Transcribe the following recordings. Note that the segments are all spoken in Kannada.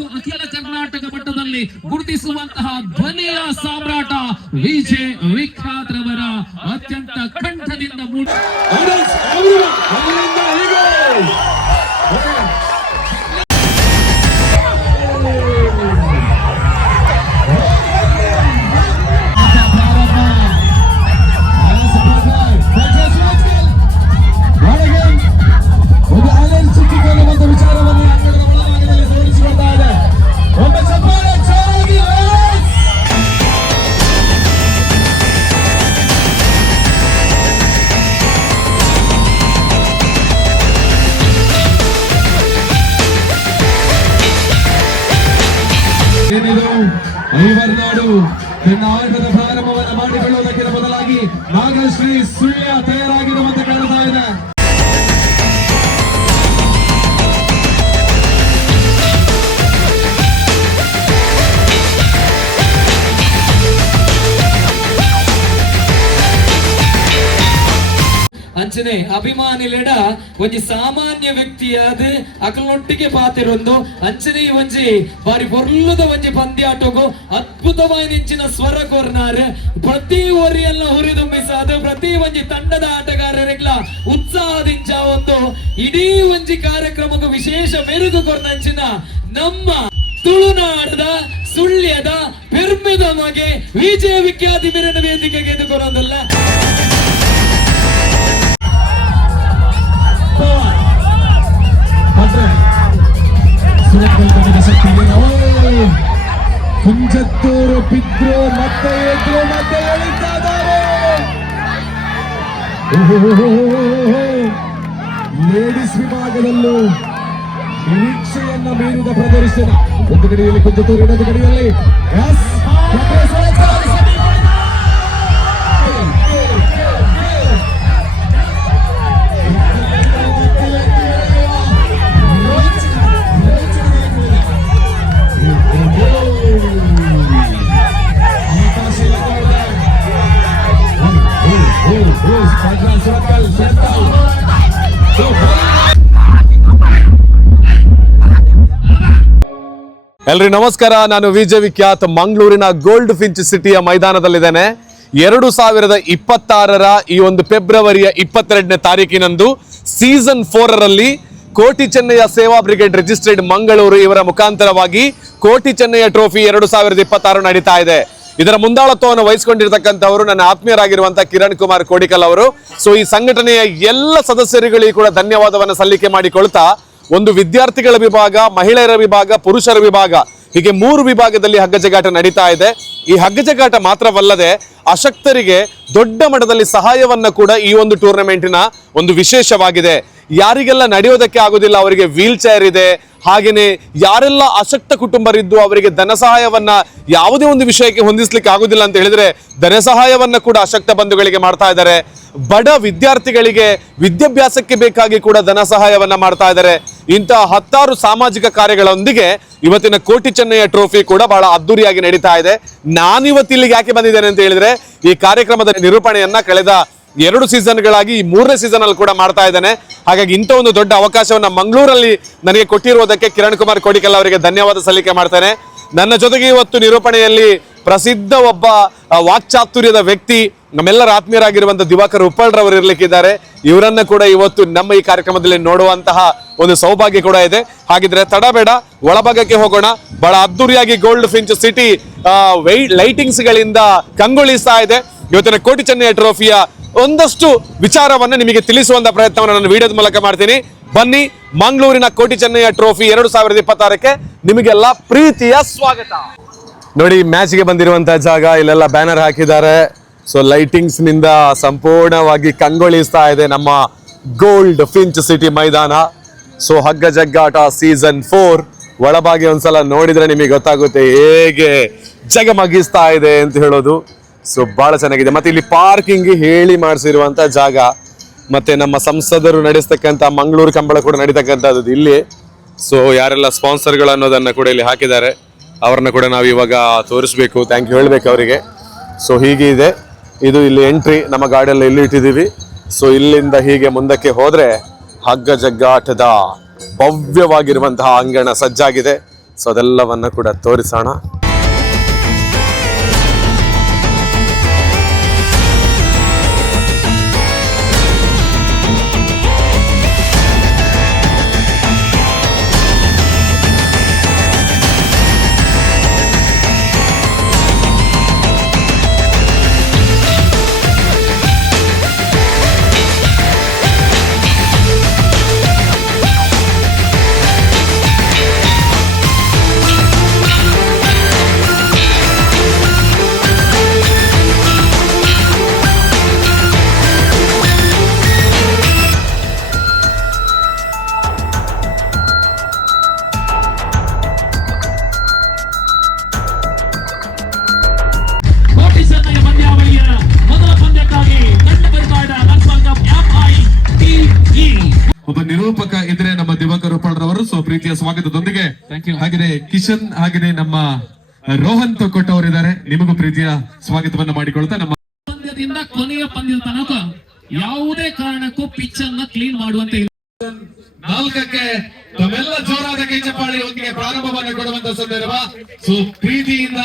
ಮತ್ತು ಅಖಿಲ ಕರ್ನಾಟಕ ಮಟ್ಟದಲ್ಲಿ ಗುರುತಿಸುವಂತಹ ಧ್ವನಿಯ ಸಾಮ್ರಾಟ ವಿಜೆ ವಿಖ್ಯಾತ್ರವರ ಅತ್ಯಂತ ಕಂಠದಿಂದ ಐವರ್ನಾಡು ತನ್ನ ಆಟದ ಪ್ರಾರಂಭವನ್ನು ಮಾಡಿಕೊಳ್ಳುವುದಕ್ಕಿಂತ ಬದಲಾಗಿ ನಾಗಶ್ರೀ ಸುಳ್ಯ ತಯಾರಾಗಿರುವಂತೆ ಕಾಣ್ತಾ ಇದೆ. ಅಂಚನೆ ಅಭಿಮಾನಿಲೆಡ ಒಂಜಿ ಸಾಮಾನ್ಯ ವ್ಯಕ್ತಿಯಾದ ಅಕಲ್ನೊಟ್ಟಿಗೆ ಪಾತಿರೊಂದು ಅಂಚನೆ ಒಂಜಿ ಬಾರಿ ಬೊರ್ಲುದ ಒಂಜಿ ಪಂದ್ಯಾಟಗು ಅದ್ಭುತವಾದ ಸ್ವರ ಕೊರ್ನಾರ್ ಪ್ರತಿ ಓರಿಯಲ್ಲ ಹುರಿದುಂಬಿಸಾದ ಪ್ರತಿ ಒಂಜಿ ತಂಡದ ಆಟಗಾರರಿಗ್ಲ ಉತ್ಸಾಹದಿಂಚ ಒಂದು ಇಡೀ ಒಂಜಿ ಕಾರ್ಯಕ್ರಮಕ್ಕೂ ವಿಶೇಷ ಮೆರುಗು ಕೊರ್ನಂಚಿನ ನಮ್ಮ ತುಳುನಾಡದ ಸುಳ್ಯದ ಪೆರ್ಮೆದ ಮಗೆ ವಿಜಯ ವಿಖ್ಯಾತಿ ಮೆರನ ವೇದಿಕೆಗೆ ಎದುಕೊರೋದಲ್ಲ. ಕುಂಜತ್ತೂರು ಬಿದ್ರು ಮತ್ತೆ ಎದ್ರು ಮತ್ತೆ ಎಳಿತಿದ್ದಾರೆ. ಲೇಡೀಸ್ ವಿಭಾಗದಲ್ಲೂ ನಿರೀಕ್ಷೆಯನ್ನ ಮೀರಿದ ಪ್ರದರ್ಶನ. ಒಂದು ಗಡಿಯಲ್ಲಿ ಕುಂಜತ್ತೂರು, ಇನ್ನೊಂದು ಗಡಿಯಲ್ಲಿ ಎಲ್ರಿ ನಮಸ್ಕಾರ. ನಾನು ವಿಜಯ್ ವಿಖ್ಯಾತ್ ಮಂಗಳೂರಿನ ಗೋಲ್ಡ್ ಫಿಂಚ್ ಸಿಟಿಯ ಮೈದಾನದಲ್ಲಿದ್ದೇನೆ. 2026ರ ಈ ಒಂದು ಫೆಬ್ರವರಿಯ 22ನೇ ತಾರೀಕಿನಂದು ಸೀಸನ್ 4ರಲ್ಲಿ ಕೋಟಿ ಚೆನ್ನಯ್ಯ ಸೇವಾ ಬ್ರಿಗೇಡ್ ರಿಜಿಸ್ಟರ್ಡ್ ಮಂಗಳೂರು ಇವರ ಮುಖಾಂತರವಾಗಿ ಕೋಟಿ ಚೆನ್ನಯ್ಯ ಟ್ರೋಫಿ 2026 ನಡೀತಾ ಇದೆ. ಇದರ ಮುಂದಾಳತ್ವವನ್ನು ವಹಿಸಿಕೊಂಡಿರ್ತಕ್ಕಂಥವರು ನನ್ನ ಆತ್ಮೀಯರಾಗಿರುವಂತಹ ಕಿರಣ್ ಕುಮಾರ್ ಕೋಡಿಕಲ್ ಅವರು. ಸೊ ಈ ಸಂಘಟನೆಯ ಎಲ್ಲ ಸದಸ್ಯರುಗಳಿಗೆ ಕೂಡ ಧನ್ಯವಾದವನ್ನು ಸಲ್ಲಿಕೆ ಮಾಡಿಕೊಳ್ತಾ, ಒಂದು ವಿದ್ಯಾರ್ಥಿಗಳ ವಿಭಾಗ, ಮಹಿಳೆಯರ ವಿಭಾಗ, ಪುರುಷರ ವಿಭಾಗ, ಹೀಗೆ 3 ವಿಭಾಗದಲ್ಲಿ ಹಗ್ಗಜಗಾಟ ನಡೀತಾ ಇದೆ. ಈ ಹಗ್ಗಜಗಾಟ ಮಾತ್ರವಲ್ಲದೆ ಅಶಕ್ತರಿಗೆ ದೊಡ್ಡ ಮಟ್ಟದಲ್ಲಿ ಸಹಾಯವನ್ನ ಕೂಡ ಈ ಒಂದು ಟೂರ್ನಮೆಂಟಿನ ಒಂದು ವಿಶೇಷವಾಗಿದೆ. ಯಾರಿಗೆಲ್ಲ ನಡೆಯೋದಕ್ಕೆ ಆಗುದಿಲ್ಲ ಅವರಿಗೆ ವೀಲ್ ಚೇರ್ ಇದೆ. ಹಾಗೇನೆ ಯಾರೆಲ್ಲ ಅಶಕ್ತ ಕುಟುಂಬರಿದ್ದು ಅವರಿಗೆ ಧನ ಸಹಾಯವನ್ನ ಯಾವುದೇ ಒಂದು ವಿಷಯಕ್ಕೆ ಹೊಂದಿಸ್ಲಿಕ್ಕೆ ಆಗುದಿಲ್ಲ ಅಂತ ಹೇಳಿದ್ರೆ ಧನ ಸಹಾಯವನ್ನ ಕೂಡ ಅಶಕ್ತ ಬಂಧುಗಳಿಗೆ ಮಾಡ್ತಾ ಇದ್ದಾರೆ. ಬಡ ವಿದ್ಯಾರ್ಥಿಗಳಿಗೆ ವಿದ್ಯಾಭ್ಯಾಸಕ್ಕೆ ಬೇಕಾಗಿ ಕೂಡ ಧನ ಸಹಾಯವನ್ನ ಮಾಡ್ತಾ ಇದ್ದಾರೆ. ಇಂತಹ 10 ಸಾಮಾಜಿಕ ಕಾರ್ಯಗಳೊಂದಿಗೆ ಇವತ್ತಿನ ಕೋಟಿ ಚೆನ್ನಯ್ಯ ಟ್ರೋಫಿ ಕೂಡ ಬಹಳ ಅದ್ದೂರಿಯಾಗಿ ನಡೀತಾ ಇದೆ. ನಾನಿವತ್ತು ಇಲ್ಲಿಗೆ ಯಾಕೆ ಬಂದಿದ್ದೇನೆ ಅಂತ ಹೇಳಿದ್ರೆ, ಈ ಕಾರ್ಯಕ್ರಮದ ನಿರೂಪಣೆಯನ್ನ ಕಳೆದ 2 ಸೀಸನ್ಗಳಾಗಿ ಈ 3ನೇ ಸೀಸನ್ ಅಲ್ಲಿ ಕೂಡ ಮಾಡ್ತಾ ಇದ್ದೇನೆ. ಹಾಗಾಗಿ ಇಂಥ ಒಂದು ದೊಡ್ಡ ಅವಕಾಶವನ್ನ ಮಂಗಳೂರಲ್ಲಿ ನನಗೆ ಕೊಟ್ಟಿರುವುದಕ್ಕೆ ಕಿರಣ್ ಕುಮಾರ್ ಕೋಡಿಕಲ್ ಅವರಿಗೆ ಧನ್ಯವಾದ ಸಲ್ಲಿಕೆ ಮಾಡ್ತೇನೆ. ನನ್ನ ಜೊತೆಗೆ ಇವತ್ತು ನಿರೂಪಣೆಯಲ್ಲಿ ಪ್ರಸಿದ್ಧ ಒಬ್ಬ ವಾಕ್ಚಾತುರ್ಯದ ವ್ಯಕ್ತಿ, ನಮ್ಮೆಲ್ಲರ ಆತ್ಮೀಯರಾಗಿರುವಂತಹ ದಿವಾಕರ್ ಉಪ್ಪಳ್ರವರು ಇರ್ಲಿಕ್ಕಿದ್ದಾರೆ. ಇವರನ್ನ ಕೂಡ ಇವತ್ತು ನಮ್ಮ ಈ ಕಾರ್ಯಕ್ರಮದಲ್ಲಿ ನೋಡುವಂತಹ ಒಂದು ಸೌಭಾಗ್ಯ ಕೂಡ ಇದೆ. ಹಾಗಿದ್ರೆ ತಡಬೇಡ, ಒಳಭಾಗಕ್ಕೆ ಹೋಗೋಣ. ಬಹಳ ಅದ್ದೂರಿಯಾಗಿ ಗೋಲ್ಡ್ ಫಿಂಚ್ ಸಿಟಿ ಲೈಟಿಂಗ್ಸ್ ಗಳಿಂದ ಕಂಗೊಳಿಸ್ತಾ ಇದೆ. ಇವತ್ತಿನ ಕೋಟಿ ಚೆನ್ನಯ್ಯ ಟ್ರೋಫಿಯ ಒಂದಷ್ಟು ವಿಚಾರವನ್ನ ನಿಮಗೆ ತಿಳಿಸುವಂತ ಪ್ರಯತ್ನವನ್ನು ನಾನು ವಿಡಿಯೋದ ಮೂಲಕ ಮಾಡ್ತೀನಿ. ಬನ್ನಿ, ಮಂಗಳೂರಿನ ಕೋಟಿ ಚೆನ್ನಯ್ಯ ಟ್ರೋಫಿ 2026ಕ್ಕೆ ನಿಮಗೆಲ್ಲ ಪ್ರೀತಿಯ ಸ್ವಾಗತ. ನೋಡಿ, ಮ್ಯಾಚ್ಗೆ ಬಂದಿರುವಂತಹ ಜಾಗ, ಇಲ್ಲೆಲ್ಲ ಬ್ಯಾನರ್ ಹಾಕಿದ್ದಾರೆ. ಸೊ ಲೈಟಿಂಗ್ಸ್ ನಿಂದ ಸಂಪೂರ್ಣವಾಗಿ ಕಂಗೊಳಿಸ್ತಾ ಇದೆ ನಮ್ಮ ಗೋಲ್ಡ್ ಫಿಂಚ್ ಸಿಟಿ ಮೈದಾನ. ಸೊ ಹಗ್ಗ ಜಗ್ಗಾಟ ಸೀಸನ್ 4 ಒಳಭಾಗಿ ಒಂದ್ಸಲ ನೋಡಿದ್ರೆ ನಿಮಗೆ ಗೊತ್ತಾಗುತ್ತೆ ಹೇಗೆ ಜಗಮಗಿಸ್ತಾ ಇದೆ ಅಂತ ಹೇಳೋದು. ಸೊ ಬಹಳ ಚೆನ್ನಾಗಿದೆ. ಮತ್ತೆ ಇಲ್ಲಿ ಪಾರ್ಕಿಂಗ್ ಹೇಳಿ ಮಾಡಿಸಿರುವಂತ ಜಾಗ, ಮತ್ತೆ ನಮ್ಮ ಸಂಸದರು ನಡೆಸ್ತಕ್ಕಂಥ ಮಂಗಳೂರು ಕಂಬಳ ಕೂಡ ನಡೀತಕ್ಕಂಥದ್ದು ಇಲ್ಲಿ. ಸೊ ಯಾರೆಲ್ಲ ಸ್ಪಾನ್ಸರ್ಗಳು ಅನ್ನೋದನ್ನ ಕೂಡ ಇಲ್ಲಿ ಹಾಕಿದ್ದಾರೆ, ಅವ್ರನ್ನ ಕೂಡ ನಾವು ಇವಾಗ ತೋರಿಸ್ಬೇಕು, ಥ್ಯಾಂಕ್ ಯು ಹೇಳ್ಬೇಕು ಅವರಿಗೆ. ಸೊ ಹೀಗೆ ಇದೆ ಇದು, ಇಲ್ಲಿ ಎಂಟ್ರಿ ನಮ್ಮ ಗಾಡಿಯೆಲ್ಲ ಇಲ್ಲಿ ಇಟ್ಟಿದ್ದೀವಿ. ಸೊ ಇಲ್ಲಿಂದ ಹೀಗೆ ಮುಂದಕ್ಕೆ ಹೋದ್ರೆ ಹಗ್ಗ ಜಗ್ಗಾಟದ ಭವ್ಯವಾಗಿರುವಂತಹ ಅಂಗಣ ಸಜ್ಜಾಗಿದೆ. ಸೊ ಅದೆಲ್ಲವನ್ನ ಕೂಡ ತೋರಿಸೋಣ. ಕೋಟಿ ಚೆನ್ನಯ ಪಂದ್ಯಾವಳಿಯ ಮೊದಲ ಪಂದ್ಯಕ್ಕಾಗಿ ತಂಡ ಪರಿವಾರ FITE. ಒಬ್ಬ ನಿರೂಪಕ ಇದ್ರೆ ನಮ್ಮ ದಿವಾಕರ್ ಉಪ್ಪಾಳ್ರವರು. ಸೊ ಪ್ರೀತಿಯ ಸ್ವಾಗತದೊಂದಿಗೆ ಹಾಗೆಯೇ ಕಿಶನ್ ಹಾಗೆಯೇ ನಮ್ಮ ರೋಹನ್ ತೊಕ್ಕೊಟ್ಟು ಅವರಿದ್ದಾರೆ. ನಿಮಗೂ ಪ್ರೀತಿಯ ಸ್ವಾಗತವನ್ನ ಮಾಡಿಕೊಳ್ತಾ ನಮ್ಮ ಪಂದ್ಯದಿಂದ ಕೊನೆಯ ಪಂದ್ಯದ ತನಕ ಯಾವುದೇ ಕಾರಣಕ್ಕೂ ಪಿಚ್ ಅನ್ನ ಕ್ಲೀನ್ ಮಾಡುವಂತೆ ಇಲ್ಲ. 4ಕ್ಕೆ ತಮ್ಮೆಲ್ಲ ಜೋರಾದ ಕೈ ಚಪ್ಪಾಳಿ ಒಂದಿಗೆ ಪ್ರಾರಂಭವನ್ನು ಕೊಡುವಂತ ಸಂದರ್ಭ. ಸೊ ಪ್ರೀತಿಯಿಂದ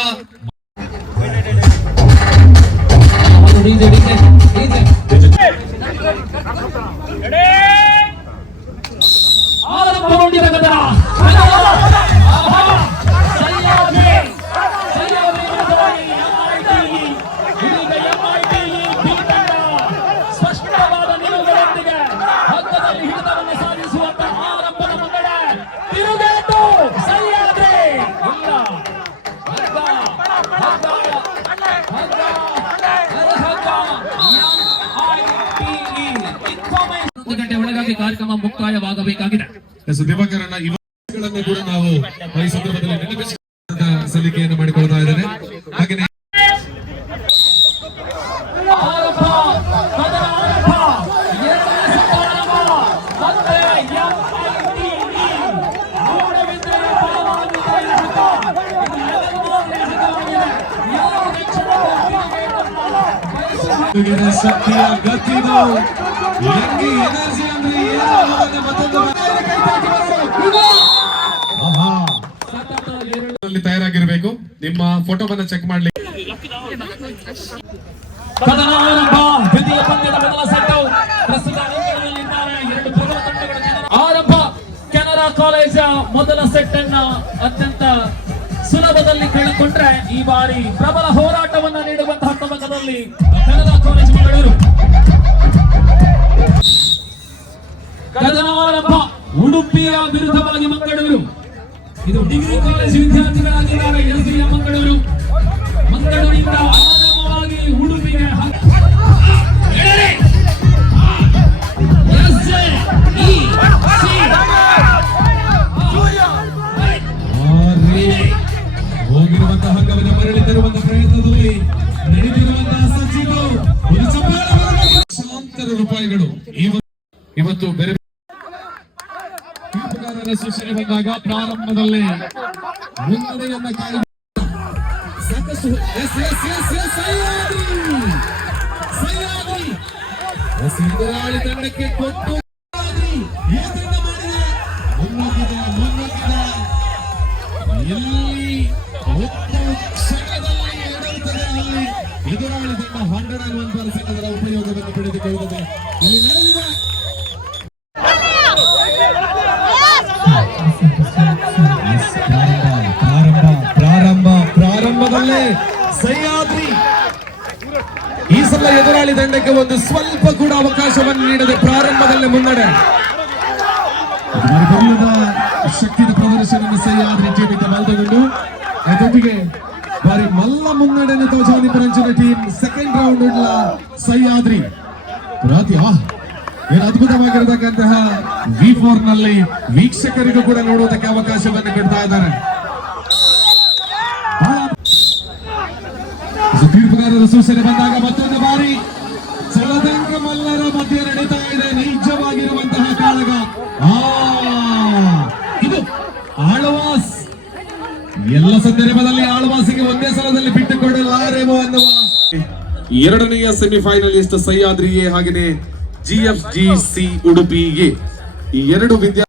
ಆರಂಭಗೊಂಡಿದೆ ಗದರ. ಸ್ಪಷ್ಟವಾದ ನಿಲುವುಗಳೊಂದಿಗೆ ಹಗ್ಗದಲ್ಲಿ ಹಿಡಿತವನ್ನು ಸಾಧಿಸುವಂತ ಆರಂಭದ ಮುನ್ನಡೆ. ತಿರುಗೇಟು ಸರಿಯಾದ್ರೆ ಇಲ್ಲ. ಹಗ್ಗ, ಹಗ್ಗ, ಹಗ್ಗ, ಹಗ್ಗ. MITE. 1 ಗಂಟೆ ಒಳಗಾಗಿ ಕಾರ್ಯಕ್ರಮ ಮುಕ್ತಾಯವಾಗಬೇಕಾಗಿದೆ. ದಿವಾಕರನ್ನ ಇವುಗಳನ್ನು ಕೂಡ ನಾವು ಈ ಸಂದರ್ಭದಲ್ಲಿ ನೆನಪಿಸಿಕೊಳ್ಳುವಂತ ಸಲ್ಲಿಕೆಯನ್ನು ಮಾಡಿಕೊಳ್ತಾ ಇದ್ದೇನೆ. ಹಾಗೆಯೇ ಶಕ್ತಿಯ ಗತಿದು ಹೆಂಗೆ ಎನರ್ಜಿ ಅಂದ್ರೆ ಏನು ಅನ್ನೋದನ್ನ ಮತ್ತೊಂದು ತಯಾರಾಗಿರ್ಬೇಕು. ನಿಮ್ಮ ಫೋಟೋವನ್ನ ಚೆಕ್ ಮಾಡ್ಲಿಕ್ಕೆ ಕದನ ಆರಂಭ. ದ್ವಿತೀಯ ಪಂದ್ಯದ ಮೊದಲ ಸೆಟ್ ಪ್ರಸ್ತುತ ಅಂಕಣದಲ್ಲಿದ್ದಾರೆ ಎರಡು ಪ್ರಬಲ ತಂಡಗಳ ಆರಂಭ. ಕೆನರಾ ಕಾಲೇಜ್ ಮೊದಲ ಸೆಟ್ ಅನ್ನ ಅತ್ಯಂತ ಸುಲಭದಲ್ಲಿ ಕಳೆದುಕೊಂಡ್ರೆ ಈ ಬಾರಿ ಪ್ರಬಲ ಹೋರಾಟವನ್ನ ನೀಡುವಂತಹ ತಬಕದಲ್ಲಿ ಕೆನರಾ ಕಾಲೇಜ್ ಮಂಗಳೂರು. ಕದನ ಆರಂಭ. ಉಡುಪಿಯ ವಿರುದ್ಧವಾಗಿ ಮಂಗಳೂರು. ಇದು ಡಿಗ್ರಿ ಕಾಲೇಜ್ ವಿದ್ಯಾರ್ಥಿಗಳಾಗಿದ್ದಾರೆ. ಎಸ್ಡಿಎ ಮಂಗಳೂರು. ಮಂಗಳೂರಿನಿಂದ ಆರಂಭವಾಗಿ ಉಡುಪಿಗೆ ಹೋಗಿರುವಂತಹ ಹಗ್ಗವನ್ನು ಮರಳಿ ತರುವಂತಹ ಪ್ರಯತ್ನದಲ್ಲಿ ನಡೆದಿರುವಂತಹ ಸಚಿವರು ಲಕ್ಷಾಂತರ ರೂಪಾಯಿಗಳು ಇವತ್ತು ಬೇರೆ ತೀರ್ಪುಗಾರರ ಸೂಚನೆ ಬಂದಾಗ ಪ್ರಾರಂಭದಲ್ಲಿ ಮುನ್ನಡೆಯನ್ನ ಕಾಯ್ದು ಸಾಕಷ್ಟು ಎದುರಾಳಿ ತಂಡಕ್ಕೆ ಕೊಟ್ಟು ಮುನ್ನುಗ್ಗಿದೆ ಎಲ್ಲಿ ಕ್ಷಣದಲ್ಲಿ ಎಡುತ್ತದೆ ಅಲ್ಲಿ ಎದುರಾಳಿ ತಂಡ 101% ಅದರ ಉಪಯೋಗವನ್ನು ಪಡೆದುಕೊಳ್ಳುತ್ತದೆ. ಇಲ್ಲಿ ನಡೆದಿದೆ ಪ್ರಾರಂಭದಲ್ಲೇ ಸಹ್ಯಾದ್ರಿ ಈ ಸಲ ಎದುರಾಳಿ ತಂಡಕ್ಕೆ ಒಂದು ಸ್ವಲ್ಪ ಕೂಡ ಅವಕಾಶವನ್ನು ನೀಡದೆ ಪ್ರಾರಂಭದಲ್ಲೇ ಮುನ್ನಡೆ. ಶಕ್ತಿಯ ಪ್ರದರ್ಶನ ಸಹ್ಯಾದ್ರಿ ಜೀವಿತ ಬಲ್ತಗೊಂಡು ಜೊತೆಗೆ ಬಾರಿ ಮಲ್ಲ ಮುನ್ನಡೆಯನ್ನು ತೋಜಾನಿ ಪರಂಚಿನ ಟೀಮ್ ಸೆಕೆಂಡ್ ರೌಂಡ್ ಉಳ್ಳ ಸಹ್ಯಾದ್ರಿ ಏನು ಅದ್ಭುತವಾಗಿರತಕ್ಕಂತಹ V4 ನಲ್ಲಿ ವೀಕ್ಷಕರಿಗೂ ಕೂಡ ನೋಡುವುದಕ್ಕೆ ಅವಕಾಶವನ್ನು ಕೊಡ್ತಾ ಇದ್ದಾರೆ. ತೀರ್ಪುಗಾರರ ಸೂಚನೆ ಬಂದಾಗ ಮತ್ತೊಂದು ಬಾರಿ ಚಲದಂಕ ಮಲ್ಲರ ಮಧ್ಯೆ ನಡೀತಾ ಇದೆ ನೈಜವಾಗಿರುವಂತಹ ಕಾಳಗ. ಇದು ಆಳ್ವಾಸ್. ಎಲ್ಲ ಸಂದರ್ಭದಲ್ಲಿ ಆಳ್ವಾಸಿಗೆ ಒಂದೇ ಸಲದಲ್ಲಿ ಬಿಟ್ಟುಕೊಡಲಾರೆವೋ ಅನ್ನುವ ಎರಡನೆಯ ಸೆಮಿಫೈನಲಿಸ್ಟ್ ಸಹ್ಯಾದ್ರಿಗೆ ಹಾಗೆಯೇ GFGC ಉಡುಪಿಗೆ ಈ ಎರಡು ವಿದ್ಯಾರ್ಥಿ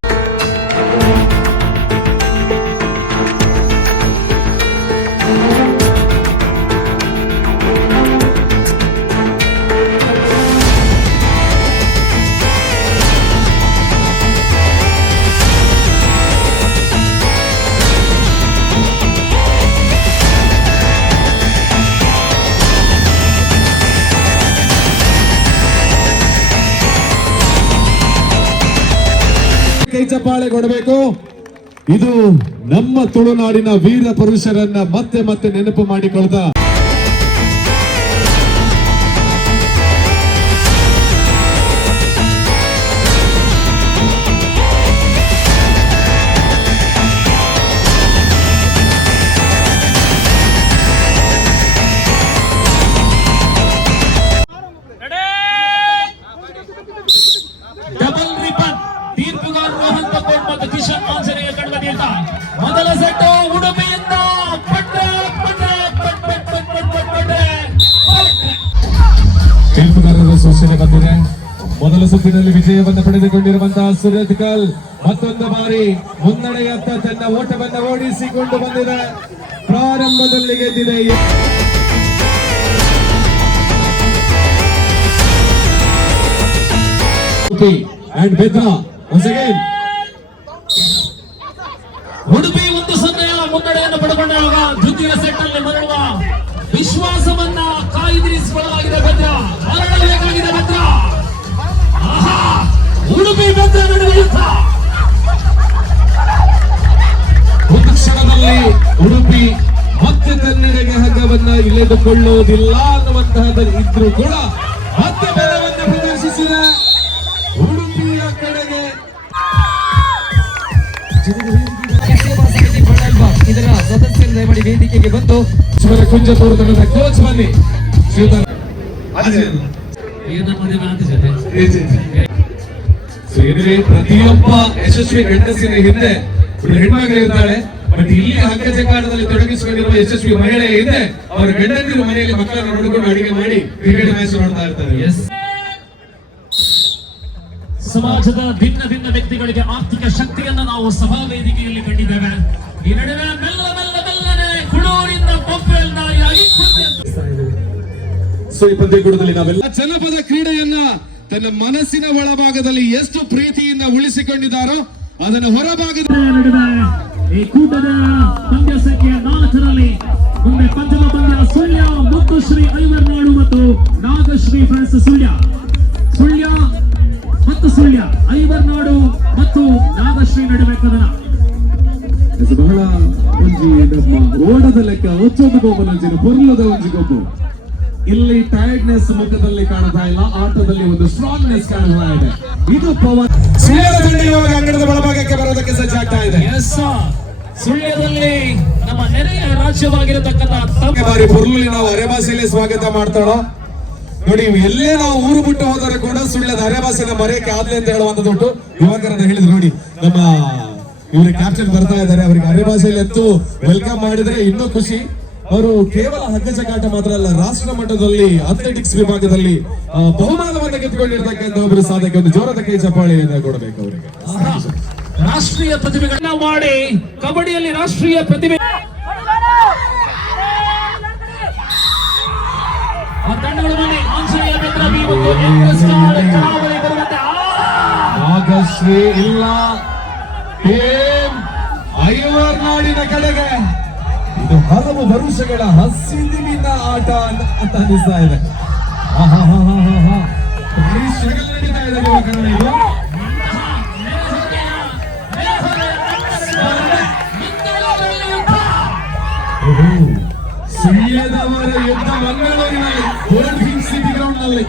ಚಪ್ಪಾಳೆ ಕೊಡಬೇಕು. ಇದು ನಮ್ಮ ತುಳುನಾಡಿನ ವೀರ ಪುರುಷರನ್ನ ಮತ್ತೆ ಮತ್ತೆ ನೆನಪು ಮಾಡಿಕೊಳ್ತಾ ಡಬಲ್ ರಿಬನ್ ತೀರ್ಪುಗಾರ ರೋಹನ್ ತಕ್ಕೋಟ್ ಮತ್ತು ಕಿಶನ್ ಆಂಜನೇಯ ಕಣದಿಂದ ಮೊದಲ ಸೆಟ್ ಉಡುಪಿಯಿಂದ ತೀರ್ಪುಗಾರರ ಸೂಚನೆ ಬಂದಿದೆ. ಮೊದಲ ಸುತ್ತಿನಲ್ಲಿ ವಿಜಯವನ್ನು ಪಡೆದುಕೊಂಡಿರುವಂತಹ ಸುರತ್ಕಲ್ ಮತ್ತೊಂದು ಬಾರಿ ಮುನ್ನಡೆಯತ್ತ ತನ್ನ ಓಟವನ್ನು ಓಡಿಸಿಕೊಂಡು ಬಂದಿದೆ. ಪ್ರಾರಂಭದಲ್ಲಿ ಗೆದ್ದಿದೆ. And Bedra once again. Udupi 1-0 ಮುನ್ನಡೆಯನ್ನು ಪಡೆದುಕೊಂಡಾಗ ದ್ವಿತೀಯ ಸೆಟ್ ನಲ್ಲಿ ಮರಳುವ ವಿಶ್ವಾಸವನ್ನ ಕಾಯ್ದಿರಿಸಿಕೊಳ್ಳಲಾಗಿದೆ. ಭದ್ರ ಮರಳಬೇಕಾಗಿದೆ. ಭದ್ರ ಆಹಾ ಉಡುಪಿ ಭದ್ರ ನಡುವೆ ಯುದ್ಧ. ಒಂದು ಕ್ಷಣದಲ್ಲಿ ಉಡುಪಿ ಮತ್ತೆ ತನ್ನೆಡೆಗೆ ಹಗ್ಗವನ್ನ ಇಳೆದುಕೊಳ್ಳುವುದಿಲ್ಲ ಅನ್ನುವಂತಹದ್ದು ಇದ್ರೂ ಕೂಡ ಮತ್ತೆ ಬಲವನ್ನು ಪ್ರದರ್ಶಿಸಿದ ಉಡುಪಿಯ ಕಡೆಗೆ ಇದರ ಸದಸ್ಯರು ದಯಮಾಡಿ ವೇದಿಕೆಗೆ ಬಂದು ಕುಂಜಪುರ ತಂಡದ ಕೋಚ್ ಬನ್ನಿ ಪ್ರತಿಯೊಬ್ಬ ಯಶಸ್ವಿ ಗಂಡಸಿನ ಹಿಂದೆ ಹೆಣ್ಮಗಳು ಇರ್ತಾಳೆ. ಬಟ್ ಇಲ್ಲಿ ಹಗ್ಗ ಜಗ್ಗಾಟದಲ್ಲಿ ತೊಡಗಿಸಿಕೊಂಡಿರುವ ಯಶಸ್ವಿ ಮಹಿಳೆ ಇದೆ. ಅವರ ಗಂಡಂದಿರು ಮನೆಯಲ್ಲಿ ಮಕ್ಕಳನ್ನು ನೋಡಿಕೊಂಡು ಅಡಿಗೆ ಮಾಡಿ ಕ್ರಿಕೆಟ್ ಮ್ಯಾಚ್ ನೋಡ್ತಾ ಇರ್ತಾರೆ. ಸಮಾಜದ ಭಿನ್ನ ಭಿನ್ನ ವ್ಯಕ್ತಿಗಳಿಗೆ ಆರ್ಥಿಕ ಶಕ್ತಿಯನ್ನು ನಾವು ಸಭಾ ವೇದಿಕೆಯಲ್ಲಿ ಕಂಡಿದ್ದೇವೆ. ಈ ನಡುವೆ ಮೆಲ್ಲನೆ ಕುಳೂರಿನ ಬೊಬ್ಬೆಲ್ ನಾಯಿಯಾಗಿ ಸೊ ಈ ಪಂದ್ಯಕೂಟದಲ್ಲಿ ನಾವೆಲ್ಲ ಜನಪದ ಕ್ರೀಡೆಯನ್ನ ತನ್ನ ಮನಸ್ಸಿನ ಒಳಭಾಗದಲ್ಲಿ ಎಷ್ಟು ಪ್ರೀತಿಯಿಂದ ಉಳಿಸಿಕೊಂಡಿದ್ದಾರೋ ಅದನ್ನು ಹೊರಭಾಗದ ನಡುವೆ ಈ ಕೂಟದ ಪಂದ್ಯ ಸಂಖ್ಯೆ 4ರಲ್ಲಿ ಮುಂದೆ ಪಂಚಮ ಪಂದ್ಯ ಸುಳ್ಯ ಮುತ್ತುಶ್ರೀ ಐವರ್ನಾಡು ಮತ್ತು ನಾಗಶ್ರೀ ಫ್ರೆಂಡ್ಸ್ ಸುಳ್ಯ ಮತ್ತು ಸುಳ್ಯ ಐವರ್ನಾಡು ಮತ್ತು ನಾಗಶ್ರೀ ನಡುವೆ ಕದನ. ಬಹಳ ಒಂಜಿ ನಮ್ಮ ಓಡದ ಲೆಕ್ಕ ಒಚ್ಚೊಂದು ಗೋಪನಂಚಿನ ಪೊರ್ಲದ ಒಂಜಿ ಗೊಬ್ಬು. ಇಲ್ಲಿ ಟೈರ್ಡ್ನೆಸ್ ಮುಖದಲ್ಲಿ ಕಾಣ್ತಾ ಇಲ್ಲ, ಆಟದಲ್ಲಿ ಒಂದು ಸ್ಟ್ರಾಂಗ್ನೆಸ್ ಕಾಣ್ತಾ ಇದೆ. ಇದು ಪವರ್. ಇವಾಗ ಅಂಗಣದ ಒಳಭಾಗಕ್ಕೆ ಬರೋದಕ್ಕೆ ಸಜ್ಜಾಗ್ತಾ ಇದೆ. ಸುಳ್ಯದಲ್ಲಿ ನಮ್ಮ ನೆರೆಯ ರಾಜ್ಯವಾಗಿರತಕ್ಕಂಥ ಬಾರಿ ಪೊರ್ಲಲ್ಲಿ ನಾವು ಅರೆಭಾಷೆಯಲ್ಲಿ ಸ್ವಾಗತ ಮಾಡ್ತಾಳೋ ನೋಡಿ. ಎಲ್ಲೇ ನಾವು ಊರು ಬಿಟ್ಟು ಹೋದರೆ ಕೂಡ ಸುಳ್ಯದ ಅರೆಭಾಷೆನ ಮರೆಯಕ್ಕೆ ಆದ್ಲೆ ಅಂತ ಹೇಳುವಂತ ದೊಡ್ಡ ಯುವಕರನ್ನ ಹೇಳಿದ್ರು ನೋಡಿ. ನಮ್ಮ ಇವರು ಕ್ಯಾಪ್ಟನ್ ಬರ್ತಾ ಇದ್ದಾರೆ, ಅವರಿಗೆ ಅರೆಭಾಷೆಯಲ್ಲಿ ಎತ್ತು ವೆಲ್ಕಮ್ ಮಾಡಿದ್ರೆ ಇನ್ನೂ ಖುಷಿ. ಅವರು ಕೇವಲ ಹಗ್ಗ ಜಗ್ಗಾಟ ಮಾತ್ರ ಅಲ್ಲ, ರಾಷ್ಟ್ರ ಮಟ್ಟದಲ್ಲಿ ಅಥ್ಲೆಟಿಕ್ಸ್ ವಿಭಾಗದಲ್ಲಿ ಬಹುಮಾನವನ್ನು ಗೆದ್ದುಕೊಂಡಿರ್ತಕ್ಕಂಥ ಒಬ್ಬರು ಸಾಧಕ. ಒಂದು ಜೋರದ ಕೈ ಚಪ್ಪಾಳೆಯನ್ನು ಕೊಡಬೇಕು ಅವರಿಗೆ. ರಾಷ್ಟ್ರೀಯ ಪ್ರತಿಭೆಗಳನ್ನ ಮಾಡಿ ಕಬಡ್ಡಿಯಲ್ಲಿ ರಾಷ್ಟ್ರೀಯ ಪ್ರತಿಭೆ ನಾಗಶ್ರೀ ಇಲ್ಲ ಐವರ್ನಾಡಿನ ಕಡೆಗೆ. ಇದು ಹಲವು ವರುಷಗಳ ಹಸಿದಿನ ಆಟ ಅಂತ ಅನಿಸ್ತಾ ಇದೆ. ನಡೀತಾ ಇದೆ ಇದು. ಸುಳ್ಯದವರ ಯುದ್ಧ ಮಂಗಳೂರಿನಲ್ಲಿ ಗೋಲ್ಡ್ ಕಿಂಗ್ ಸಿಟಿ ಗ್ರೌಂಡ್ ನಲ್ಲಿ.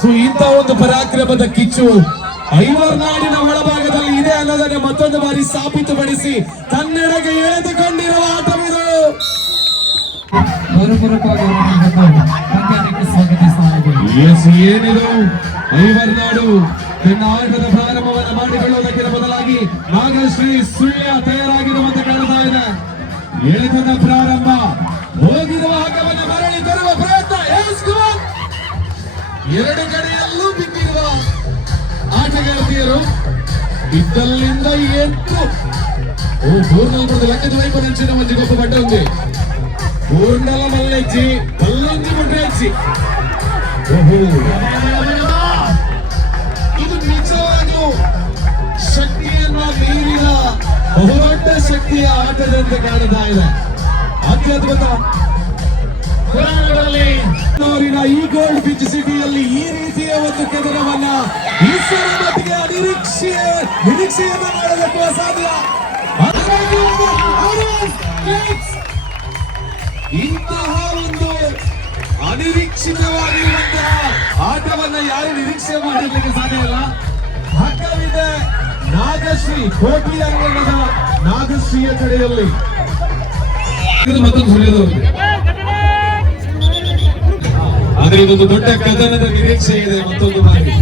ಸೊ ಇಂಥ ಒಂದು ಪರಾಕ್ರಮದ ಕಿಚ್ಚು ಐವರ್ನಾಡಿನ ಒಳಭಾಗದಲ್ಲಿ ಇದೆ ಅನ್ನೋದನ್ನು ಮತ್ತೊಂದು ಬಾರಿ ಸಾಬೀತುಪಡಿಸಿ ತನ್ನೆಡೆಗೆ ಎಳೆದುಕೊಂಡಿರುವ ಆಟವಿದು. ಏನಿದು ಐವರ್ನಾಡು ತನ್ನ ಆಟದ ಪ್ರಾರಂಭವನ್ನು ಮಾಡಿಕೊಳ್ಳುವುದಕ್ಕಿಂತ ಮೊದಲಾಗಿ ನಾಗಶ್ರೀ ಸುಳ್ಯ ತಯಾರಾಗಿರುವಂತ ಕಾಣ್ತಾ ಇದೆ. ಎಳೆತದ ಪ್ರಾರಂಭ, ಹೋಗಿರುವ ಹಗ್ಗವನ್ನು ಮರಳಿ ತರುವ ಪ್ರಯತ್ನ. ಎರಡು ಕಡೆಯಲ್ಲೂ ಬಿದ್ದಿರುವ ಆಟಗಾರ್ತಿಯರು ಇದ್ದಲ್ಲಿಂದ ಎದ್ದು ಪೂರ್ಣಲ್ಪುರದ ಲಕ್ಕದ ವೈಪನಂಚಿನ ಮಂಜಿ ಗೊಬ್ಬ ಬಡ್ಡ ఉంది. ಪೂರ್ಣಲ ಮಲ್ಲೆಜ್ಜಿ ಬಲ್ಲಂಜಿ ಮುಟ್ರೆಜ್ಜಿ. ಇದು ನಿಜವಾಗ್ಲೂ ಶಕ್ತಿಯನ್ನ ಮೀರಿದ ಬಹುದೊಡ್ಡ ಶಕ್ತಿಯ ಆಟದಂತೆ ಕಾಣ್ತಾ ಇದೆ. ಅತ್ಯದ್ಭುತ. ಪುರಾಣಗಳಲ್ಲಿ ಒಂದು ಕೆದರವನ್ನ ಈಶ್ವರ ಮಟ್ಟಿಗೆ ನಿರೀಕ್ಷೆಯನ್ನ ಮಾಡಲಿಕ್ಕೆ ಅಸಾಧ್ಯ. ಹಾಗಾಗಿ ಒಂದು ಇಂತಹ ಒಂದು ಅನಿರೀಕ್ಷಿತವಾಗಿರುವಂತಹ ಆಟವನ್ನ ಯಾರು ನಿರೀಕ್ಷೆ ಮಾಡಲಿಕ್ಕೆ ಸಾಧ್ಯ ಇಲ್ಲ. ಹಕ್ಕವಿದೆ ನಾಗಶ್ರೀ ಕೋಟಿ ಅಂಗಣದ ನಾಗಶ್ರೀಯ ಕಡೆಯಲ್ಲಿ ಮತ್ತೊಂದು ಸುಳಿಯೋದವರಿಗೆ. ಆದ್ರೆ ಇದೊಂದು ದೊಡ್ಡ ಕದನದ ನಿರೀಕ್ಷೆ ಇದೆ ಮತ್ತೊಂದು ಬಾರಿ.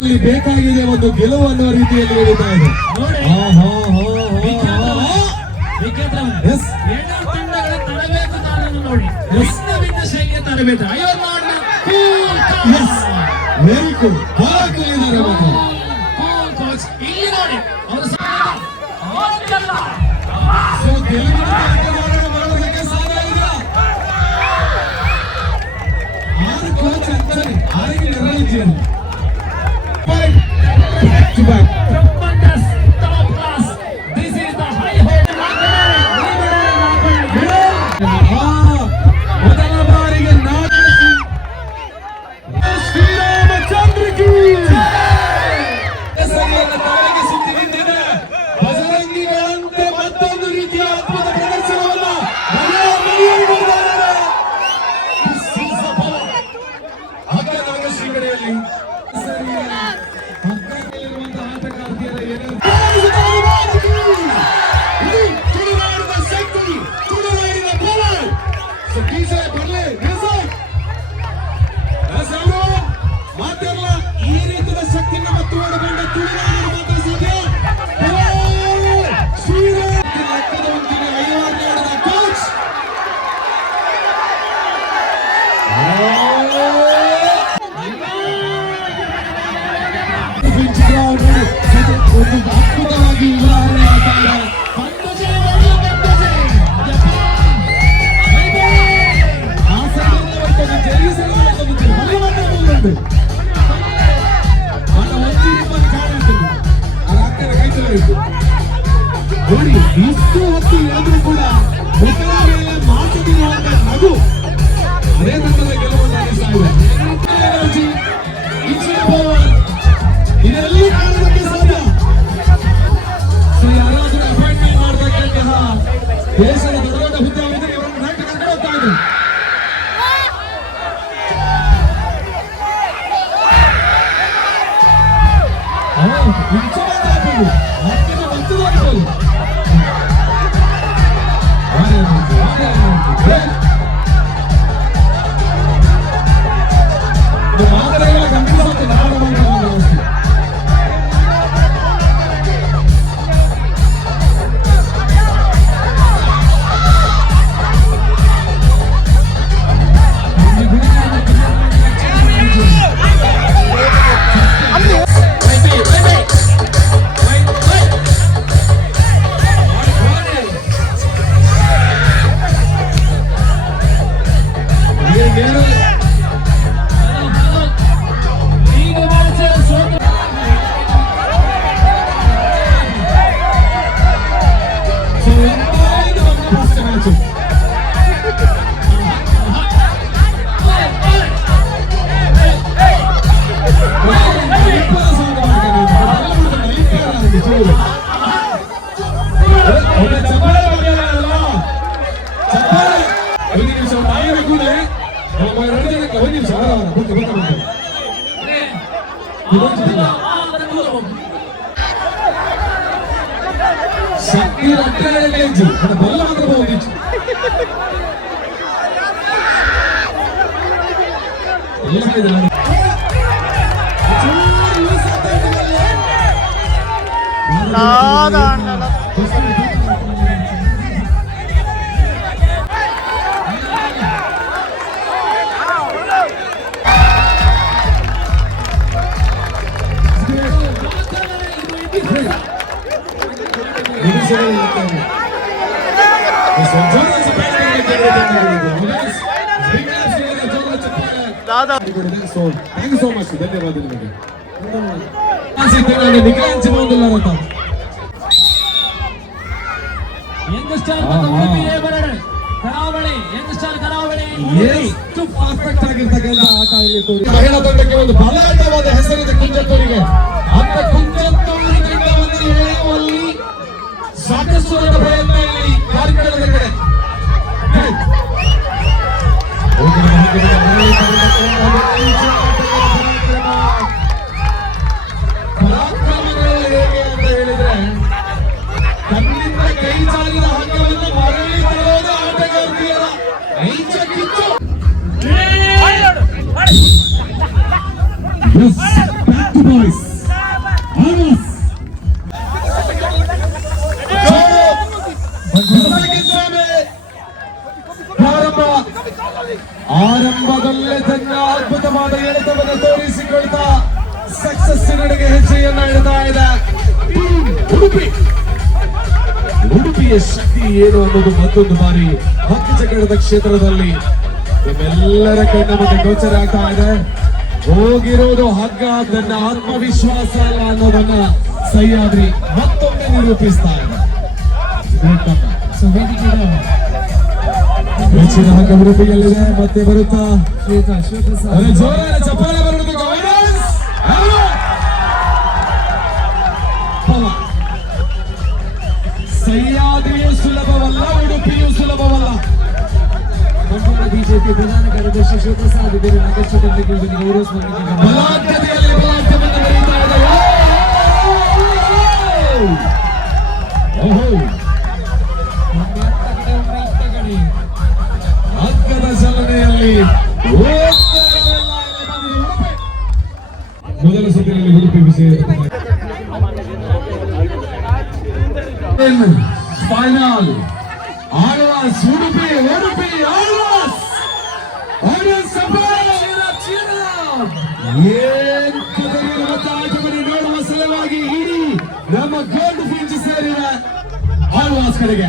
ಇಲ್ಲಿ ಬೇಕಾಗಿದೆ ಒಂದು ಗೆಲುವು ಅನ್ನೋ ರೀತಿಯಲ್ಲಿ ಹೇಳ್ತಾ ಇದೆ. ತರಬೇತಿ ವೆರಿ ಗುಡ್, ಬಹಳ ಕಲಿಯಿದ್ದಾರೆ ಮಾತ್ರ. ಇಲ್ಲಿ ನೋಡಿ ಅವರು ಮಾಡೋದಕ್ಕೆ ಸಾಧ್ಯ ಇಲ್ಲ. 6 ಕೋಚ್ ಅಂತಾರೆ, 6ಗೆ ನಿರ್ವಹಿಸಿದ್ದಾರೆ. Back to back. tremendous top class. This is the high hold. ಮೊದಲ ಬಾರಿಗೆ ಶ್ರೀರಾಮಚಂದ್ರಕಿ ತಲೆಗೆ ಸುತ್ತಿ ನಿಂತಿದೆ. ಬಜರಂಗಿಗಳಂತೆ ಮತ್ತೊಂದು ರೀತಿಯ ಅದ್ಭುತ ಪ್ರದರ್ಶನವನ್ನ ನಾಗಶ್ರೀ ಕಡೆಯಲ್ಲಿ ಹಗ್ಗದಲ್ಲಿರುವಂತಹ ಆಟಗಾರ್ತಿಯರ ತುಳುನಾಡಿನ ಶಕ್ತಿ, ತುಳುನಾಡಿನ ಪವರ್. ಮಾತೆಲ್ಲ ಈ ರೀತಿಯ ಶಕ್ತಿಯನ್ನು ಮತ್ತು ಒಳಗೊಂಡ ತುಳುನಾಡಿನ ಮಾತ್ರ ಸಾಧ್ಯ. ಲೆಕ್ಕದ ಒಂದಿಗೆ 5 ಆಟದ ಕೋಚ್ ಒಂದು ಅದ್ಭುತವಾಗಿ ಉದಾಹರಣೆ ಆಗ್ತಾರೆ. ಆ ಸೈಡಿಂದ ಬರ್ತದೆ, ಜರಿ ಸೈಡಿಂದ ಬರ್ತದೆ, ಬಲವಂತ ಬಂದುಂಟು. ಆತ ಒಂದಿಬ್ಬರು ಕಾಣಿಸ್ತದೆ, ಅದು ಅಕ್ಕರ ಕೈತಲಿತ್ತು. ನೋಡಿ, ಇಷ್ಟು ಹೊತ್ತು ಹೇಳಿದ್ರು ಕೂಡ ಮುಖದ ಮೇಲೆ ಮಾತುತ್ತಿರುವಂತ ನಗು ಅದೇ ತಂಡದ ಗೆಲುವನ್ನು ಅನ್ನಿಸ್ತಾ ಇದೆ. ಇದೆಲ್ಲ ಕಾರಣಕ್ಕೆ ಸಾಧ್ಯ. ಯಾರಾದ್ರೂ ಅಪಾಯಿಂಟ್ಮೆಂಟ್ ಮಾಡಬೇಕಂತಹ ದೇಶದ ದೊಡ್ಡ ದೊಡ್ಡ ಹುದ್ದೆ ಅವರಿಗೆ ಇವರನ್ನು ನಾಟಿ ಕರ್ಕೊಂಡು ಹೋಗ್ತಾ ಇದ್ರು. ಮಾದರಿಗಳ ಗಂಭೀರತೆ ನಾಡ ವ್ಯವಸ್ಥೆ. ಶಕ್ತಿ ಬಲ್ಲ ಆಗಬಹುದು. Thank you so much. ಧನ್ಯವಾದ ನಿಮಗೆ. ನಿಖಿಲ್ ಯಂಗ್ಸ್ಟರ್ ಮತ್ತು ಉಡುಪಿ A1 ಕರಾವಳಿ ಯಂಗ್ಸ್ಟರ್ ಕರಾವಳಿ ಎಷ್ಟು ಪರ್ಫೆಕ್ಟ್ ಆಗಿರ್ತಕ್ಕಂಥ ಆಟ ಇಲ್ಲಿ ತೋರಿ ಮಹಿಳಾ ತಂಡಕ್ಕೆ ಒಂದು ಬಲಾಢ್ಯವಾದ ಹೆಸರಿದೆ ಕುಂಜತ್ತೂರಿಗೆ. ಅಂತ ಕುಂಜತ್ತೂರು ತಂಡವನ್ನು ಎಳೆಯುವಲ್ಲಿ ಸಾಕಷ್ಟು ದೊಡ್ಡ ಪ್ರಯತ್ನ ಇಲ್ಲಿ ಕಾರ್ಯಕ್ರಮದ ಕಡೆ. ಪರಾಕ್ರಮಗಳು ಹೇಗೆ ಅಂತ ಹೇಳಿದ್ರೆ ತನ್ನಿಂದ ಕೈ ಚಾಲಿದ ಹಗ್ಗವನ್ನು ಮರಳಿ ತರುವುದು ಆಟಗಾರ್ತಿಯರ ಐಚ ಕಿಚ್ಚು. Yes, back to boys. Almost. ಆರಂಭದಲ್ಲೇ ತನ್ನ ಅದ್ಭುತವಾದ ಎಳೆತವನ್ನು ತೋರಿಸಿಕೊಳ್ತಾ ಸಕ್ಸಸ್ಸಿನೆಡೆಗೆ ಹೆಜ್ಜೆಯನ್ನ ಇಡ್ತಾ ಇದೆ ಉಡುಪಿ. ಉಡುಪಿಯ ಶಕ್ತಿ ಏನು ಅನ್ನೋದು ಮತ್ತೊಂದು ಬಾರಿ ಹಕ್ಕು ಚಕ್ರದ ಕ್ಷೇತ್ರದಲ್ಲಿ ನಿಮ್ಮೆಲ್ಲರ ಕಣ್ಣ ಮುಂದೆ ಗೋಚರ ಆಗ್ತಾ ಇದೆ. ಹೋಗಿರೋದು ಹಗ್ಗ, ತನ್ನ ಆತ್ಮವಿಶ್ವಾಸ ಅಲ್ಲ ಅನ್ನೋದನ್ನ ಸಹ್ಯಾದ್ರಿ ಮತ್ತೊಮ್ಮೆ ನಿರೂಪಿಸ್ತಾ ಇದೆ. ಹೆಚ್ಚಿನ ಹಗ್ಗ ಉಡುಪಿಯಲ್ಲಿದೆ, ಮತ್ತೆ ಬರುತ್ತಾ ಜೋರಾದ ಚಪ್ಪಾಳೆ ಬರುವುದು. ಸಹ್ಯಾದ್ರಿಯೂ ಸುಲಭವಲ್ಲ, ಉಡುಪಿಯೂ ಸುಲಭವಲ್ಲ. ಬಿಜೆಪಿ ಪ್ರಧಾನ ಕಾರ್ಯದರ್ಶಿ ಶಿವಪ್ರಸಾದ್ ಬೇರೆ ನಗರದಲ್ಲಿ ಗೌರವ ಸ್ಮರಣೆ ಬಲಾಢ್ಯತೆಯಲ್ಲಿ ಬಲಾಢ್ಯವನ್ನು ಬರೀತಾ ಇದೆ. ಹಗ್ಗದ ಚಲನೆಯಲ್ಲಿ ಮೊದಲ ಸುತ್ತಿನಲ್ಲಿ ಉಡುಪಿ ವಿಜಯ. ಫೈನಲ್ ಆಳ್ವಾಸ್ ಉಡುಪಿ, ಉಡುಪಿ ಆಳ್ವಾಸ್. ಏನ್ ಕದರಿರುವಂತ ಆಟವನ್ನು ನೋಡುವ ಸಲುವಾಗಿ ಇಡೀ ನಮ್ಮ ಗೋಲ್ಡ್ ಫೀಲ್ಡ್ ಸೇರಿದ ಆಳ್ವಾಸ್ ಕಡೆಗೆ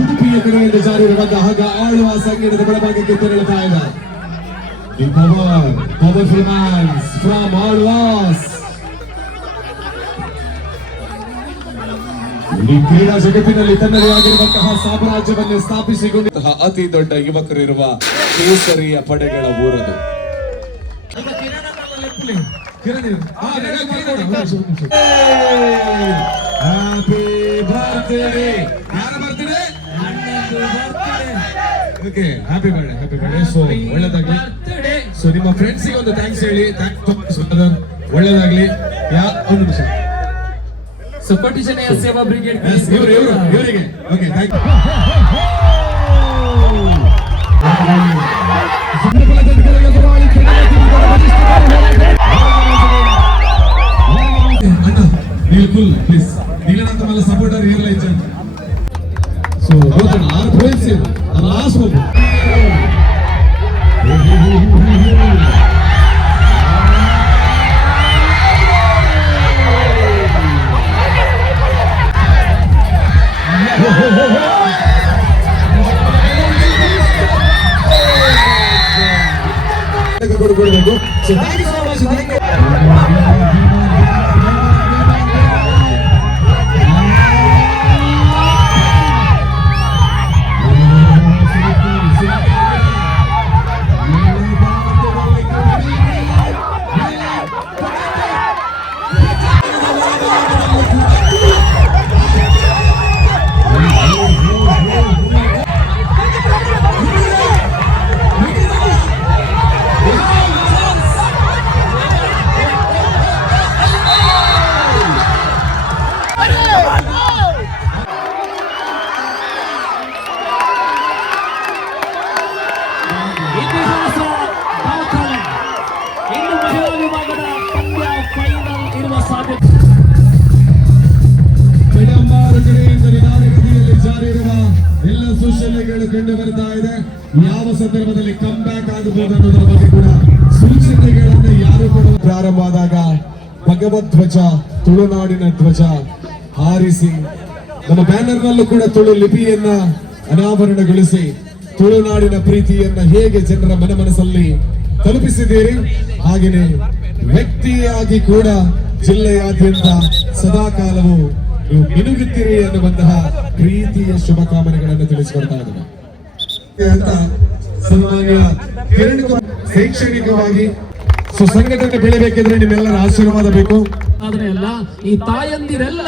ಉಡುಪಿಯ ಕಡೆಯಿಂದ ಜಾರಿರುವಂತಹ ಹಗ್ಗ ಆಳ್ವಾಸ್ ಅಂಗಡಿದ ಬಲಭಾಗಕ್ಕೆ ತೆರಳುತ್ತಾ ಇದೆ. The powerful man from Alva's. ಈ ಕ್ರೀಡಾ ಜಗತ್ತಿನಲ್ಲಿ ತನ್ನದೇ ಆಗಿರುವಂತಹ ಸಾಮ್ರಾಜ್ಯವನ್ನು ಸ್ಥಾಪಿಸಿಕೊಂಡಂತಹ ಅತಿ ದೊಡ್ಡ ಯುವಕರಿರುವ ಕೇಸರಿಯ ಪಡೆಗಳ ಊರದು. Happy birthday. ಯಾರ birthday? Okay, happy birthday, happy birthday. So ಒಳ್ಳೆದಾಗ್ಲಿ. ಸೊ ನಿಮ್ಮ ಫ್ರೆಂಡ್ಸಿಗೆ ಒಂದು ಥ್ಯಾಂಕ್ಸ್ ಹೇಳಿ. ಒಳ್ಳೆದಾಗ್ಲಿ. ಒಂದು ನಿಮಿಷ. ಸೊ ಕೋಟಿ ಚೆನ್ನಯ್ಯ ಸೇವಾ ಬ್ರಿಗೇಡ್ ಇವರಿಗೆ okay, thank you. Cool, please. Neelananta mala supporter here like that. So, both are points here. The last one. So, thank you so much. Thank you. ಕಂಡು ಬರ್ತಾ ಇದೆ. ಯಾವ ಸಂದರ್ಭದಲ್ಲಿ ಕಮ್ ಬ್ಯಾಕ್ ಆಗಬಹುದು ಅನ್ನೋದರ ಬಗ್ಗೆ ಕೂಡ ಸೂಚನೆಗಳನ್ನು ಯಾರು ಕೂಡ ಪ್ರಾರಂಭವಾದಾಗ ಭಗವದ್ ಧ್ವಜ, ತುಳುನಾಡಿನ ಧ್ವಜ ಹಾರಿಸಿ ನಮ್ಮ ಬ್ಯಾನರ್ ನಲ್ಲೂ ಕೂಡ ತುಳು ಲಿಪಿಯನ್ನ ಅನಾವರಣಗೊಳಿಸಿ ತುಳುನಾಡಿನ ಪ್ರೀತಿಯನ್ನ ಹೇಗೆ ಜನರ ಮನಸ್ಸಲ್ಲಿ ತಲುಪಿಸಿದ್ದೀರಿ, ಹಾಗೆಯೇ ವ್ಯಕ್ತಿಯಾಗಿ ಕೂಡ ಜಿಲ್ಲೆಯಾದ್ಯಂತ ಸದಾಕಾಲವೂ ನೀವು ಮಿನುಗುತ್ತೀರಿ ಎನ್ನುವಂತಹ ಪ್ರೀತಿಯ ಶುಭಕಾಮನೆಗಳನ್ನು ತಿಳಿಸಿಕೊಡ್ತಾ ಇದ್ದೇನೆ ಅಂತ ಸನ್ಮಾನ್ಯ ಕಿರಣ್ ಕುಮಾರ್ ಶೈಕ್ಷಣಿಕವಾಗಿ ಸುಸಂಘಟನೆ ಬೆಳಿಬೇಕಿದ್ರೆ ನಿಮ್ಮೆಲ್ಲರ ಆಶೀರ್ವಾದ ಬೇಕು. ಆದ್ರೆ ಎಲ್ಲ ಈ ತಾಯಂದಿರೆಲ್ಲ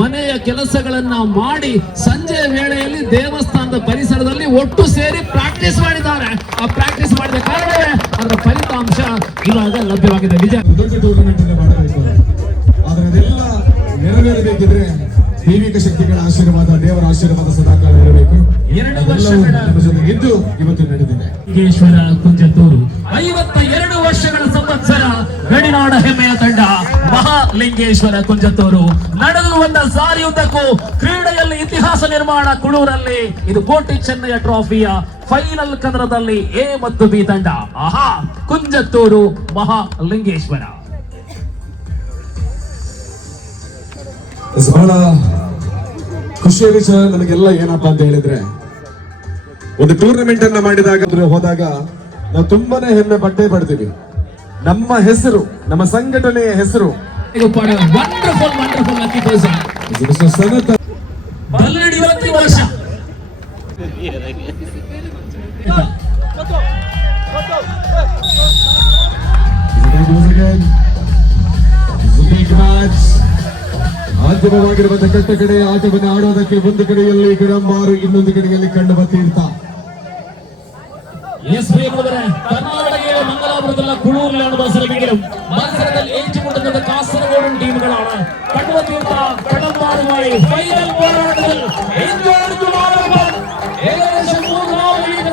ಮನೆಯ ಕೆಲಸಗಳನ್ನ ಮಾಡಿ ಸಂಜೆಯ ವೇಳೆಯಲ್ಲಿ ದೇವಸ್ಥಾನದ ಪರಿಸರದಲ್ಲಿ ಒಟ್ಟು ಸೇರಿ ಪ್ರಾಕ್ಟೀಸ್ ಮಾಡಿದ್ದಾರೆ. ಆ ಪ್ರಾಕ್ಟೀಸ್ ಮಾಡಿದ ಕಾರಣವೇ ಅದರ ಫಲಿತಾಂಶ ಇವಾಗ ಲಭ್ಯವಾಗಿದೆ. ನಿಜ ದೊಡ್ಡ ಟೂರ್ನಮೆಂಟ್ ಅನ್ನು ಮಾಡಬೇಕು, ಆದ್ರೆ ಅದೆಲ್ಲ ನೆರವೇರಬೇಕಿದ್ರೆ ದೈವಿಕ ಶಕ್ತಿಗಳ ಆಶೀರ್ವಾದ, ದೇವರ ಆಶೀರ್ವಾದ ಸದಾಕಾಲ ಇರಬೇಕು. 2 ವರ್ಷಗಳ ನಮ್ಮ ಜೊತೆಗೆ ಇದ್ದು ಇವತ್ತು ನಡೆದಿದೆ. ಲಿಂಗೇಶ್ವರ ಕುಂಜತ್ತೂರು 52 ವರ್ಷಗಳ ಸಂವತ್ಸರ ಗಡಿನಾಡ ಹೆಮ್ಮೆಯ ತಂಡ ಮಹಾಲಿಂಗೇಶ್ವರ ಕುಂಜತ್ತೂರು ನಡೆದು ಬಂದ ಸಾರಿಯುದ್ದಕ್ಕೂ ಕ್ರೀಡೆಯಲ್ಲಿ ಇತಿಹಾಸ ನಿರ್ಮಾಣ ಕುಳೂರಲ್ಲಿ ಇದು ಕೋಟಿ ಚೆನ್ನಯ್ಯ ಟ್ರೋಫಿಯ ಫೈನಲ್ ಕದರದಲ್ಲಿ ಎ ಮತ್ತು ಬಿ ತಂಡ. ಆಹಾ, ಕುಂಜತ್ತೂರು ಮಹಾಲಿಂಗೇಶ್ವರ. ಬಹಳ ಖುಷಿಯ ವಿಷಯ ನಮಗೆಲ್ಲ ಏನಪ್ಪಾ ಅಂತ ಹೇಳಿದ್ರೆ, ಒಂದು ಟೂರ್ನಮೆಂಟ್ ಅನ್ನ ಮಾಡಿದಾಗ ಹೋದಾಗ ನಾವು ತುಂಬಾನೇ ಹೆಮ್ಮೆ ಪಡ್ತೀವಿ. ನಮ್ಮ ಹೆಸರು, ನಮ್ಮ ಸಂಘಟನೆಯ ಹೆಸರು ಸನತ ಬಲ್ಲಡಿವತ್ತಿ ವರ್ಷ ಮಾಧ್ಯಮವಾಗಿರುವಂತಹ ಕಟ್ಟ ಕಡೆ ಆಟವನ್ನು ಆಡೋದಕ್ಕೆ ಒಂದು ಕಡೆಯಲ್ಲಿ ಗಿಡಂಬಾರು, ಇನ್ನೊಂದು ಕಡೆಯಲ್ಲಿ ಕಂಡು ಬರ್ತೀರ್ತ. കർണാടകയിലെ മംഗലാപുരത്തുള്ള കുളൂരിലാണ് മത്സരമെങ്കിലും മത്സരത്തിൽ ഏറ്റുമുട്ടുന്നത് കാസർഗോഡൻ ടീമുകളാണ്. കണ്ണുതീർത്ത കടമ്പാറുമായി ഫൈനൽ പോരാട്ടത്തിൽ ഏകദേശം 3 മിനിറ്റ്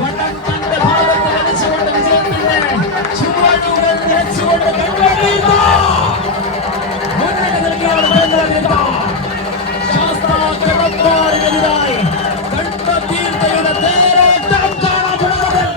വടക്കന്റെ ഭാഗത്ത് കളിച്ചുകൊണ്ട് വിജയത്തിന്റെ ചുവടുകൾ വെച്ചുകൊണ്ട് മുന്നിട്ട് നൽകിയാണ് ബംഗ്ലാദേശ് ശാസ്ത്ര കടമ്പാറിനെതിരായി കണ്ണുതീർത്തയുടെ തേരോട്ടം കാണപ്പെടുന്നത്.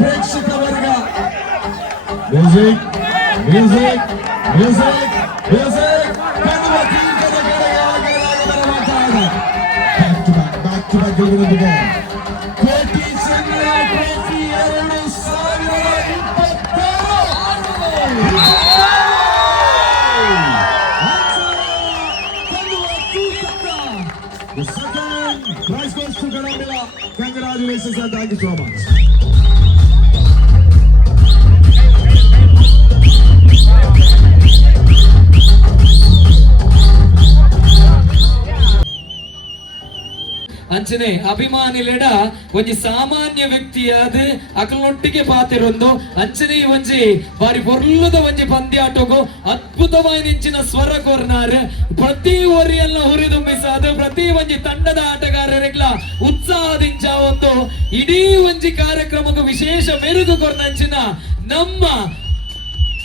ಪ್ರೇಕ್ಷಕ ವರ್ಗ music music music music back to back ಗೆಲುವಿನೊಂದಿಗೆ Koti Chennayya trophy 2022. The second prize goes to Garambila. Congratulations and thank you so much. ಅಂಚನೆ ಅಭಿಮಾನಿಲೆಡ ಒಂಜಿ ಸಾಮಾನ್ಯ ವ್ಯಕ್ತಿಯಾದ ಅಕಲ್ನೊಟ್ಟಿಗೆ ಪಾತಿರೊಂದು ಅಂಚನೆ ಒಂಜಿ ಬಾರಿ ಬೊರ್ಲುದ ಒಂಜಿ ಪಂದ್ಯಾಟಗು ಅದ್ಭುತವಾಗಿ ನಿಂಚಿನ ಸ್ವರ ಕೊರ್ನಾರ್ ಪ್ರತಿ ಓರಿಯಲ್ನ ಹುರಿದುಂಬಿಸಾದ ಪ್ರತಿ ಒಂಜಿ ತಂಡದ ಆಟಗಾರರಿಗ್ಲ ಉತ್ಸಾಹದಿಂಚ ಒಂದು ಇಡೀ ಒಂಜಿ ಕಾರ್ಯಕ್ರಮಕ್ಕೂ ವಿಶೇಷ ಮೆರುಗು ಕೊರ್ನಂಚಿನ ನಮ್ಮ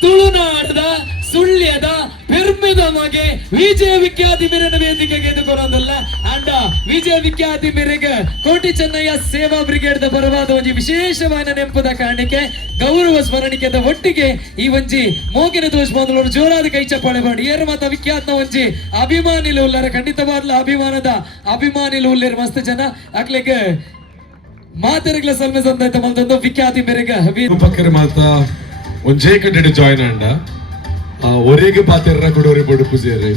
ತುಳುನಾಡದ ಸುಳ್ಯದ ಪೆರ್ಮೆದ ಮಗೆ ವಿಜಯ ವಿಖ್ಯಾತಿ ಮೇರೆನ ವೇದಿಕೆಗೆ ಎದುಕೊರೋದಲ್ಲ ಅಂಡ ವಿಜಯ ವಿಖ್ಯಾತಿ ಮೇರೆಗೆ ಕೋಟಿ ಚೆನ್ನಯ್ಯ ಸೇವಾ ಬ್ರಿಗೇಡ್ ಪರವಾದ ಒಂಜಿ ವಿಶೇಷವಾದ ನೆನಪದ ಕಾರಣಕ್ಕೆ ಗೌರವ ಸ್ಮರಣಿಕೆದ ಒಟ್ಟಿಗೆ ಈ ಒಂಜಿ ಮೋಗಿನ ದೋಷ ಮೊದಲು ಜೋರಾದ ಕೈ ಚಪ್ಪಾಳೆ ಮಾಡಿ ಏರು ಮಾತ ವಿಖ್ಯಾತ ಒಂಜಿ ಅಭಿಮಾನಿಲು ಉಳ್ಳಾರ ಖಂಡಿತವಾದ್ಲ ಅಭಿಮಾನದ ಅಭಿಮಾನಿಲು ಉಳ್ಳೇರು ಮಸ್ತ್ ಜನ ಆಗ್ಲಿಕ್ಕೆ ಮಾತೆರೆಗ್ಲ ಸಲ್ಮೆ ಸಂದಾಯ್ತ ಮಲ್ತೊಂದು ವಿಖ್ಯಾತಿ ಮೇರೆಗೆ ಪಕ್ಕರೆ ಮಾತಾ ಒಂಜೇ ಕಟ್ಟಡ ಜಾಯಿನ್ ಆಂಡ ಒರೆಗೆ ಪಾತೆರ್ರ ಕೊಡೋರಿ ಬೋಡು ಪೂಜೆರಿ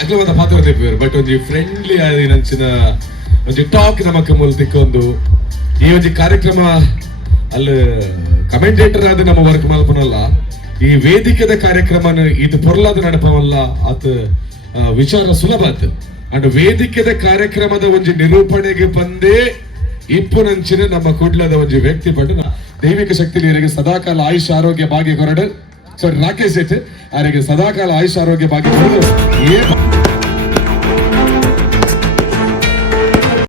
ಅಕ್ಲ ಮಾತ ಪಾತ್ರ ನೆಪ್ಪೇರು ಬಟ್ ಒಂಜಿ ಫ್ರೆಂಡ್ಲಿ ಆದಿ ನಂಚಿನ ಒಂಜಿ ಟಾಕ್ ನಮಕ್ ಮೂಲ ತಿಕ್ಕೊಂದು ಈ ಒಂಜಿ ಕಾರ್ಯಕ್ರಮ ಅಲ್ಲಿ ಕಮೆಂಟೇಟರ್ ಆದ ನಮ್ಮ ವರ್ಕ್ ಮಲ್ಪನಲ್ಲ ಈ ವೇದಿಕೆದ ಕಾರ್ಯಕ್ರಮ ಇದು ಪೊರ್ಲಾದ ನಡಪವಲ್ಲ ಆತ ವಿಚಾರ ಸುಲಭ ಆತ್ ಅಂಡ್ ವೇದಿಕೆದ ಕಾರ್ಯಕ್ರಮದ ಒಂಜಿ ನಿರೂಪಣೆಗೆ ಬಂದೇ ಇಪ್ಪುನಂಚಿನ ನಮ್ಮ ಕುಡ್ಲದ ಒಂಜಿ ವ್ಯಕ್ತಿ ಪಟ್ಟು ದೈವಿಕ ಶಕ್ತಿ ಇವರಿಗೆ ಸದಾಕಾಲ ಆಯುಷ್ ಆರೋಗ್ಯ ಭಾಗ್ಯ ಕೊರಡು ರಾಕೇಶ್ ಅವರಿಗೆ ಸದಾಕಾಲ ಆಯುಷ್ ಆರೋಗ್ಯ ಭಾಗ್ಯ ಕೊರಡು